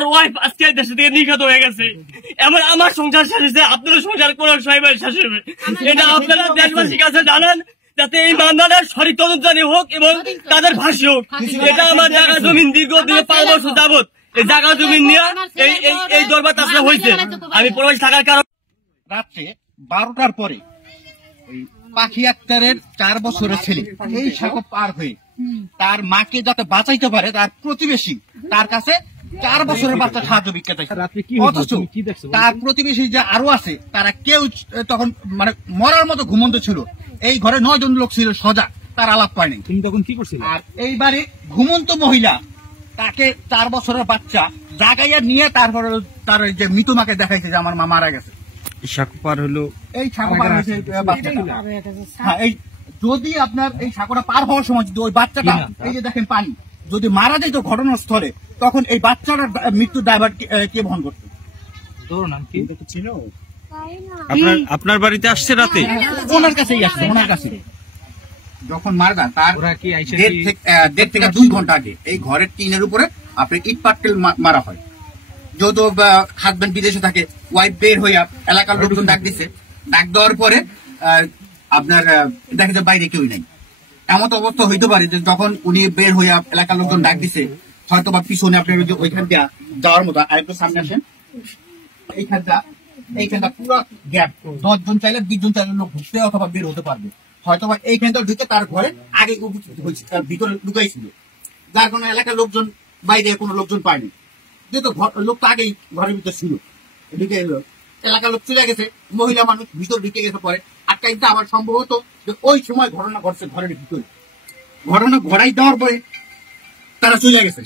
আমার ওয়াইফ আজকে দেশে থেকে নিহত হয়ে গেছে, এমন আমার সংসার শেষ হয়েছে, আপনারও সংসার কোন সাহেবের শেষ হবে। এটা আপনারা দেশবাসীর কাছে জানান, যাতে এই মামলাটা সঠিক তদন্ত হোক এবং তাদের ফাঁসি হোক। এটা আমার জায়গা জমিন দীর্ঘ 5 বছর যাবত এই জায়গা জমিন নিয়ে এই দরবার তাছাড়া হয়েছে। আমি প্রবাসী থাকার কারণ রাত্রে 12টার পরে পাখি আক্তারের 4 বছরের ছেলে এই সাগর পার হয়ে তার মাকে যাতে বাঁচাইতে পারে, তার প্রতিবেশী তার কাছে 4 বছরের বাচ্চা সাহায্য ভিক্ষা চাইছে। অথচ তার প্রতিবেশী যে আরো আছে তারা কেউ তখন মানে মরার মতো ঘুমন্ত ছিল। এই ঘরে 9 জন লোক ছিল সজাগ, তার আলাপ পায়নি। তুমি তখন কি করছিলে? আর এইবারে ঘুমন্ত মহিলা তাকে 4 বছরের বাচ্চা জাগাইয়া নিয়ে তারপরে তার যে মৃত মাকে দেখাইছে যে আমার মা মারা গেছে। সাকুপার হলো এই সাঁকো পার হয়েছে বাচ্চাটা। হ্যাঁ, এই যদি আপনার এই সাঁকোটা পার হওয়ার সময় যদি ওই বাচ্চাটা এই যে দেখেন পানি যদি মারা যেত ঘটনাস্থলে, তখন এই বাচ্চাটার মৃত্যুর দায়ভার কে বহন করতো? তোর নাম কি ছিল? আপনার বাড়িতে আসছে রাতে? ওনার কাছেই আসছে, ওনার কাছে। যখন মারবা তার 1.5 থেকে 2 ঘন্টা আগে এই ঘরের টিনের উপরে আপনার ইট পাটকেল মারা হয়। যেহেতু হাজবেন্ড বিদেশে থাকে, ওয়াইফ বের হইয়া এলাকার লোকজন ডাক দিছে। ডাক দেওয়ার পরে আপনার দেখা যায় বাইরে কেউই নাই। এমন অবস্থা হইতে পারে যে যখন উনি বের হইয়া এলাকার লোকজন ডাক দিছে, হয়তো বা পিছনে আপনার ওইখান দিয়ে যাওয়ার মতো আরেকটু সামনে আসেন, এইখানটা পুরো গ্যাপ, 10 জন চাইলে 20 জন চাইলে লোক ঢুকতে অথবা বের হতে পারবে। হয়তো বা এইখানটা ঢুকে তার ঘরে আগে ভিতরে ঢুকাইছিল, যার কারণে এলাকার লোকজন বাইরে কোনো লোকজন পায়নি। যেহেতু লোক তো আগেই ঘরের ভিতরে ছিল, ঢুকে এলো, এলাকার লোক চলে গেছে, মহিলা মানুষ ভিতর ঢুকে গেছে। পরে আটকাইতে আবার সম্ভবত ওই সময় ঘটনা ঘটছে ঘরের ভিতরে, ঘটনা ঘটাই দেওয়ার পরে তারা চলে গেছে,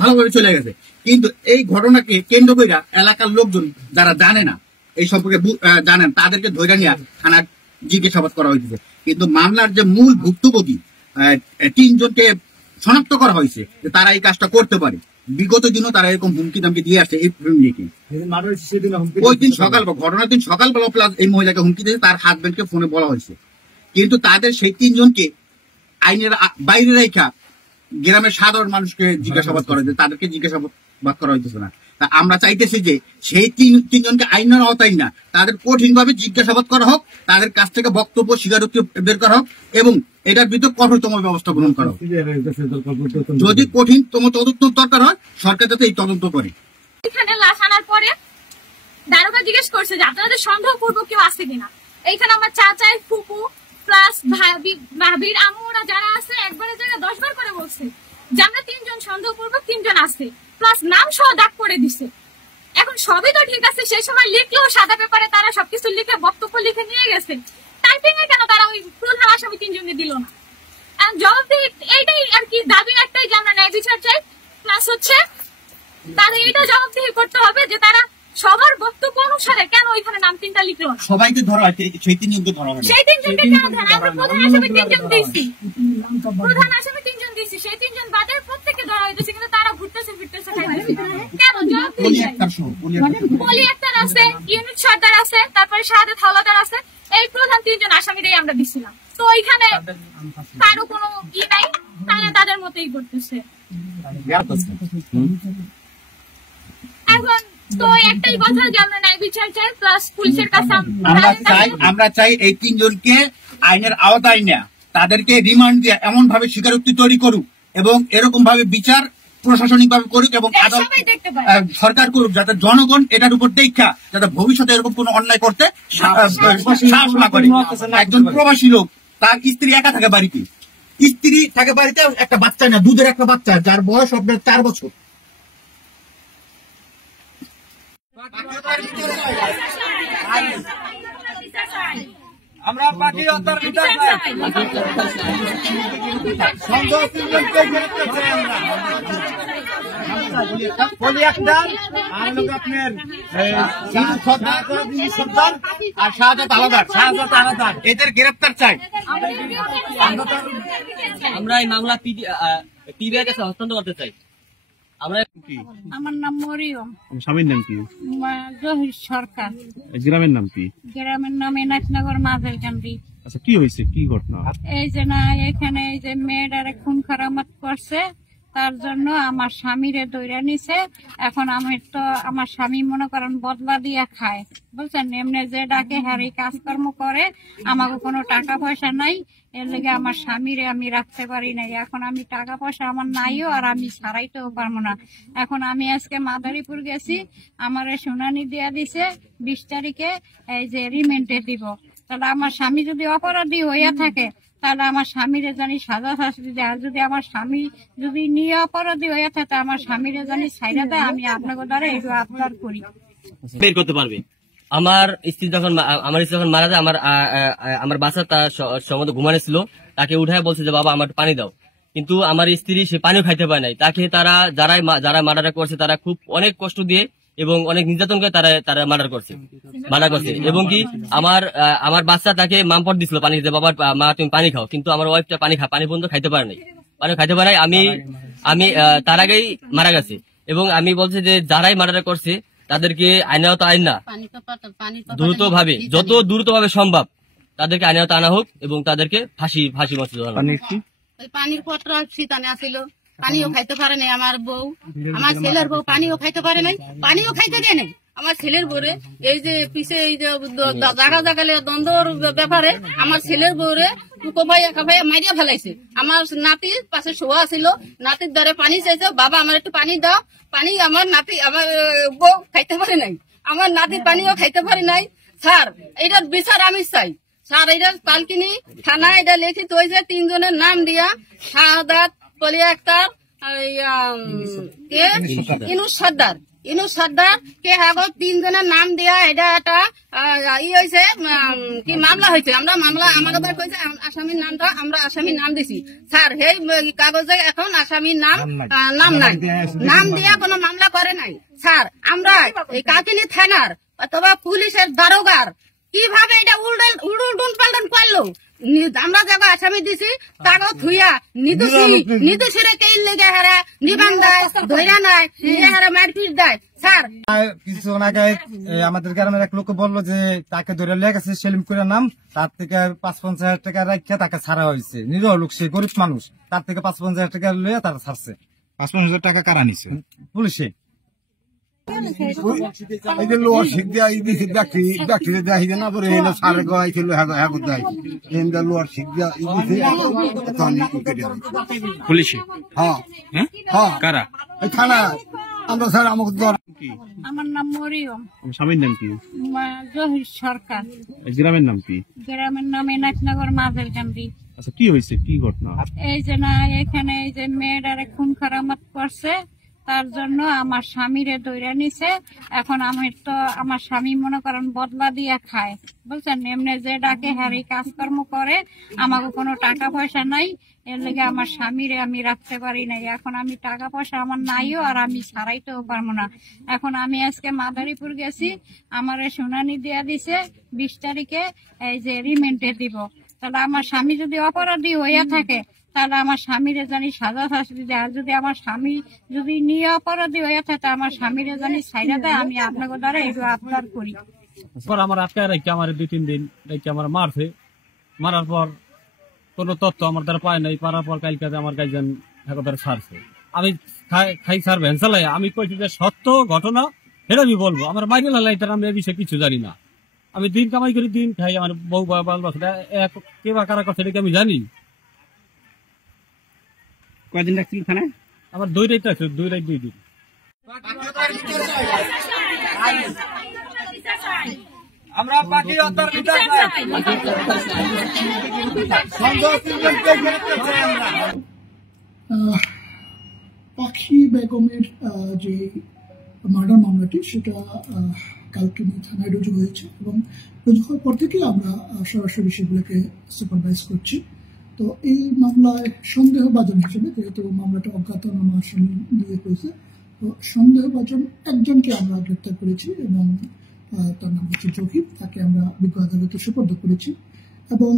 ভালোভাবে চলে গেছে। কিন্তু এই ঘটনাকে কেন্দ্র করে এলাকার লোকজন যারা জানে না, এই সম্পর্কে জানেন, তাদেরকে ধরে নিয়ে থানার জিজ্ঞাসাবাদ করা হয়েছে। কিন্তু মামলার যে মূল ভুক্তভোগী 3 জনকে শনাক্ত করা হয়েছে যে তারা এই কাজটা করতে পারে। বিগত দিনও তারা এরকম হুমকি দামকি দিয়ে আসছে। ওই দিন সকালবেলা, ঘটনার দিন সকালবেলা প্লাস এই মহিলাকে হুমকি দিয়েছে, তার হাজবেন্ডকে ফোনে বলা হয়েছে। কিন্তু তাদের সেই 3 জনকে আইনের বাইরে রেখা গ্রামের সাধারণ মানুষকে জিজ্ঞাসাবাদ করা হয়েছে, তাদেরকে জিজ্ঞাসাবাদ করা হইতেছে না। তা আমরা চাইতেছি যে সেই 3 জনকে আইনের আওতায় না, তাদের কঠিনভাবে জিজ্ঞাসাবাদ করা হোক, তাদের কাছ থেকে বক্তব্য স্বীকারোক্তি বের করা হোক এবং এটার বিরুদ্ধে কঠোরতম ব্যবস্থা গ্রহণ করা হোক। যদি কঠিনতম তদন্ত দরকার হয়, সরকার যাতে এই তদন্ত করে। এখানে লাশ আনার পরে দারোগা জিজ্ঞেস করছে যে আপনাদের সন্দেহপূর্বক কেউ আছে কিনা। এইখানে আমার চাচাই, ফুপু প্লাস ভাবির আম্মুরা যারা আছে একবারের জায়গায় 10 বার করে বলছে যে আমরা 3 জন সন্দেহপূর্বক 3 জন আছে, প্লাস নাম সহ দাগ করে দিছে। এখন সবই তো ঠিক আছে, সেই সময় লিখলেও সাদা পেপারে তারা সবকিছু লিখে বক্তব্য লিখে নিয়ে গেছে, টাইপিং এ কেন তারা ওই প্রধান আসামি 3 জনকে দিল না? জবাবদিহি এইটাই আর কি, দাবি একটাই যে আমরা ন্যায় বিচার চাই, প্লাস হচ্ছে তাদের এটা জবাবদিহি করতে হবে যে তারা সবার বক্তব্য অনুসারে কেন ওইখানে নাম 3টা লিখলো না। সবাইকে ধরা হয়, সেই 3 জনকে ধরা হয়, সেই 3 জনকে কেন ধরা? আমরা প্রধান আসামি 3 জন দিয়েছি, প্রধান আসামি 3 জন দিয়েছি, সেই 3 জন বাদে প্রত্যেককে ধরা হইতেছে, কিন্তু তারা ঘুরতেছে ফিরতেছে খাইতেছে কেন? পলি আক্তার আছে, ইউনিট সর্দার আছে, তারপরে শাহাদাত হাওলাদার আছে, এই প্রধান 3 জন আসামিরাই আমরা দিছিলাম। তো ওইখানে কারো কোনো ই নাই, তারা তাদের মতোই করতেছে। এখন তো একটাই কথা যে আমরা ন্যায় বিচার চাই, প্লাস পুলিশের কাছে আমরা চাই এই 3 জনকে আইনের আওতায় নেয়া, তাদেরকে রিমান্ড দিয়ে এমন ভাবে স্বীকারোক্তি তৈরি করুক এবং এরকম ভাবে বিচার প্রশাসনিক ভাবে করুক এবং সরকার করুক, যাতে জনগণ এটার উপর দেখা যাতে ভবিষ্যতে এরকম কোন অন্যায় করতে সাহস না করে। একজন প্রবাসী লোক, তার স্ত্রী একা থাকে বাড়িতে, স্ত্রী থাকে বাড়িতে, একটা বাচ্চা না, দুধের একটা বাচ্চা, যার বয়স আপনার 4 বছর। আমরা পার্টি হত্যার বিচার চাই, পলি আক্তার আর শাহাদাত আলাদার, এদের গ্রেপ্তার চাই। আমরা এই মামলা পিবিআর কাছে হস্তান্তর করতে চাই। আমার নাম মরিয়ম। স্বামীর নাম কি? জহির সরকার। গ্রামের নাম কি? গ্রামের নাম এনায়তনগর মাঝেরকান্দি। আচ্ছা, কি হয়েছে, কি ঘটনা? এই যে না, এখানে এই যে মেয়েটারে খুন খারামাত করছে, তার জন্য আমার স্বামীরে দৈরা নিছে। এখন আমি তো আমার স্বামী মনে করেন বদলা দিয়ে খায়, বুঝছেন, এমনি যে ডাকে হারি কাজকর্ম করে, আমাকে কোনো টাকা পয়সা নাই, এর লেগে আমার স্বামীরে আমি রাখতে পারি নাই। এখন আমি টাকা পয়সা আমার নাইও, আর আমি ছাড়াইতেও পারবো না। এখন আমি আজকে মাদারীপুর গেছি, আমারে শুনানি দিয়া দিছে 20 তারিখে এই যে রিমান্ডে দিব। তাহলে আমার স্বামী যদি অপরাধী হইয়া থাকে, তাহলে আমার স্বামীরে জানি সাজা শাস্তি দেয়। আর যদি আমার স্বামী যদি নিয়ে অপরাধী হয়ে থাকে, আমার স্বামীরে জানি ছাইরা দেয়। আমি আপনাকে দ্বারা এই আবদার করি। বের করতে পারবে। আমার স্ত্রী যখন মারা যায়, আমার বাচ্চা তার সম্বন্ধে ঘুমানো ছিল, তাকে উঠায় বলছে যে বাবা আমার পানি দাও, কিন্তু আমার স্ত্রী সে পানিও খাইতে পারে নাই। তাকে যারা মার্ডার করছে তারা খুব অনেক কষ্ট দিয়ে এবং অনেক নির্যাতন করে তারা মার্ডার করছে এবং কি আমার বাচ্চা তাকে মামপট দিছিল পানি দিতে, বাবা মা তুমি পানি খাও, কিন্তু আমার ওয়াইফটা পানি পর্যন্ত খাইতে পারে নাই। আমি তার আগেই মারা গেছে। এবং আমি বলছি যে যারাই মার্ডার করছে তাদেরকে আইনাও তো আইন না, দ্রুতভাবে যত দ্রুতভাবে সম্ভব তাদেরকে আইনাও আনা হোক এবং তাদেরকে ফাঁসি মঞ্চে দেওয়া হোক। পানির পত্র শীতানে আসিল, পানিও খাইতে পারে নাই আমার বউ, আমার ছেলের বউ পানিও খাইতে পারে নাই, পানিও খাইতে দেয় নাই আমার ছেলের বউরে। এই যে পিছে এই যে জাগালে দ্বন্দ্বর ব্যাপারে আমার ছেলের বউরে কোপাইয়া মারিয়া ফেলাইছে। আমার নাতির পাশে শোয়া ছিল, নাতির দ্বারে পানি চাইছে, বাবা আমার একটু পানি দাও, পানি আমার বউ খাইতে পারে নাই, আমার নাতির পানিও খাইতে পারে নাই। স্যার এইটার বিচার আমি চাই। স্যার এটা কালকিনি থানা এটা লিখিত হয়েছে, 3 জনের নাম দিয়া, শাহাদাত, কলিয়া আক্তার, ইনুস সর্দার কে হাগত 3 জনের নাম দিয়া এটা একটা হয়েছে কি মামলা হয়েছে। আমরা মামলা আমাদের কইছে আসামির নামটা আমরা আসামির নাম দিছি। স্যার এই কাগজে এখন আসামির নাম নাই, নাম দিয়া কোনো মামলা করে নাই। স্যার আমরা এই কাকিনী থানার অথবা পুলিশের দারোগার কিভাবে এটা উল্টুন পাল্টন করলো, আমরা যাবো আসামি দিছি তারও থুইয়া নিদোষীরে কেই লেগে হারা নিবান দেয়, ধৈরা নাই, হারা মারপিট দেয়। স্যার কিছুক্ষণ আগে আমাদের গ্রামের এক লোক বললো যে তাকে ধরে লেগে গেছে সেলিম করে নাম, তার থেকে ৫-৫০ টাকা রাখিয়া তাকে ছাড়া হয়েছে। নিরহ লোক, সে গরিব মানুষ, তার থেকে ৫-৫০ টাকা লইয়া তারা ছাড়ছে। ৫-৫০০ টাকা কারা নিছে? পুলিশে। লোহার শিখ দিয়া ডাক্তারি দেয় না, পরে সারে গাইছিল লোহার শিখ দিয়া পুলিশে। হ্যাঁ কারা? থানা আমরা স্যার আমাকে। আমার নাম মরিয়ম। স্বামীর নাম কি? জহির সরকার। গ্রামের নাম কি? গ্রামের নাম এনায়তনগর মাঝেরকান্দি। আচ্ছা, কি হয়েছে, কি ঘটনা? এই যে না এখানে এই যে মেয়েটারে খুন খারামাত করছে, তার জন্য আমার স্বামীরে দৈরা নিছে। এখন আমি তো আমার স্বামী মনে করেন বদলা দিয়ে খায়, বুঝছেন, এমনি যে ডাকে হারি কাজকর্ম করে, আমাকে কোনো টাকা পয়সা নাই, এর লেগে আমার স্বামীরে আমি রাখতে পারি নাই। এখন আমি টাকা পয়সা আমার নাইও, আর আমি ছাড়াইতেও পারবো না। এখন আমি আজকে মাদারীপুর গেছি, আমারে শুনানি দিয়া দিছে 20 তারিখে এই যে রিমান্ডে দিব। তাহলে আমার স্বামী যদি অপরাধী হইয়া থাকে, তাহলে আমার স্বামীরে জানি সাজা শাস্তি দেয়। আর যদি আমার স্বামী যদি নিয়ে অপরাধী হয়ে থাকে, আমার স্বামীরে জানি ছাইরা দেয়। আমি আপনাকে দ্বারা এই আবদার করি। আমার আটকে রেখে আমার 2-3 দিন রেখে আমার মারছে, মারার পর কোনো তথ্য আমার দ্বারা পায় নাই। পারার পর কালকে আমার গাইজান একবার ছাড়ছে। আমি খাই সার ভ্যান চালাই, আমি কইছি যে সত্য ঘটনা সেটা আমি বলবো। আমার মাইনে লাইটার আমি এ বিষয়ে কিছু জানি না। আমি দিন কামাই করি, দিন খাই, আমার বউ বাল বাচ্চা কে বা কারা কথা সেটাকে আমি জানি। কয়দিন রাখছিল থানায়? আমার 2 রাত আছে, 2 রাত 2 দিন। আমরা পাখি অন্তর বিচার পাখি বেগমের যে মার্ডার মামলাটি সেটা কালকে থানায় রুজু হয়েছে এবং রুজু হওয়ার পর থেকে আমরা সরাসরি সেগুলোকে সুপারভাইজ করছি। তো এই মামলায় সন্দেহভাজন হিসেবে, যেহেতু মামলাটা অজ্ঞাতনামা আসামি দিয়ে করেছে, তো সন্দেহভাজন একজনকে আমরা গ্রেপ্তার করেছি এবং তার নাম হচ্ছে জহির, তাকে আমরা বিজ্ঞ আদালতে সুপর্দ করেছি। এবং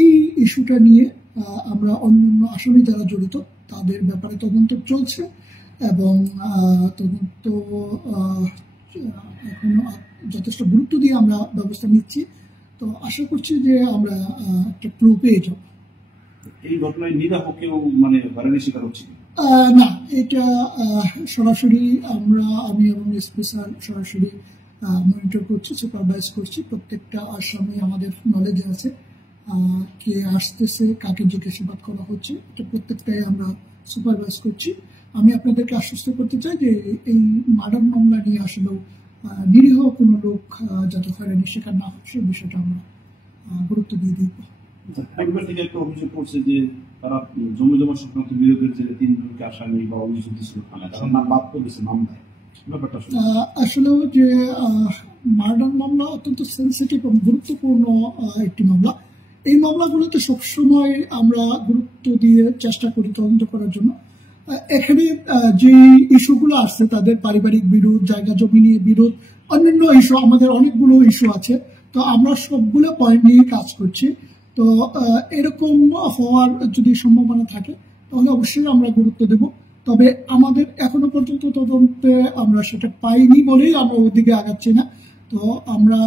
এই ইস্যুটা নিয়ে আমরা অন্যান্য আসামি যারা জড়িত তাদের ব্যাপারে তদন্ত চলছে এবং তদন্ত এখনো যথেষ্ট গুরুত্ব দিয়ে আমরা ব্যবস্থা নিচ্ছি। তো আশা করছি যে আমরা একটা ক্লু পেয়ে যাব। এই ঘটনায় নিরীহ কেউ মানে হয়রানির শিকার হচ্ছে। না, এটা সরাসরি আমি এবং এসপি স্যার সরাসরি মনিটর করছি, সুপারভাইজ করছি। প্রত্যেকটা আসামি আমাদের নলেজে আছে, কে আসতেছে, কাকে জিজ্ঞাসাবাদ করা হচ্ছে, এটা প্রত্যেকটাই আমরা সুপারভাইজ করছি। আমি আপনাদেরকে আশ্বস্ত করতে চাই যে এই মার্ডার মামলা নিয়ে আসলেও নিরীহ কোনো লোক যাতে হয়রানির শিকার না হয় সেই বিষয়টা আমরা গুরুত্ব দিয়ে দেখব। পরিবার থেকে একটা অভিযোগ করছে যে তারা জমি জমা সংক্রান্ত বিরোধের যে 3 জনকে আসামি বা অভিযোগ দিয়েছিল থানায়, তারা নাম বাদ করেছে মামলায়। ব্যাপারটা আসলেও যে মার্ডার মামলা অত্যন্ত সেন্সিটিভ এবং গুরুত্বপূর্ণ একটি মামলা। এই মামলাগুলোতে সবসময় আমরা গুরুত্ব দিয়ে চেষ্টা করি তদন্ত করার জন্য। এখানে যে ইস্যুগুলো আসছে, তাদের পারিবারিক বিরোধ, জায়গা জমি নিয়ে বিরোধ, অন্যান্য ইস্যু, আমাদের অনেকগুলো ইস্যু আছে। তো আমরা সবগুলো পয়েন্ট নিয়ে কাজ করছি। তো এরকম হওয়ার যদি সম্ভাবনা থাকে তাহলে অবশ্যই আমরা গুরুত্ব দেব। তবে আমাদের এখনো পর্যন্ত তদন্তে আমরা সেটা পাইনি বলেই আমরা ওইদিকে আগাচ্ছি না। তো আমরা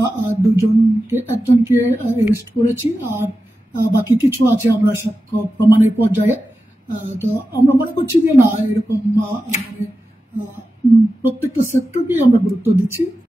একজনকে অ্যারেস্ট করেছি, আর বাকি কিছু আছে আমরা সাক্ষ্য প্রমাণের পর্যায়ে। তো আমরা মনে করছি যে না, এরকম মানে প্রত্যেকটা সেক্টরকেই আমরা গুরুত্ব দিচ্ছি।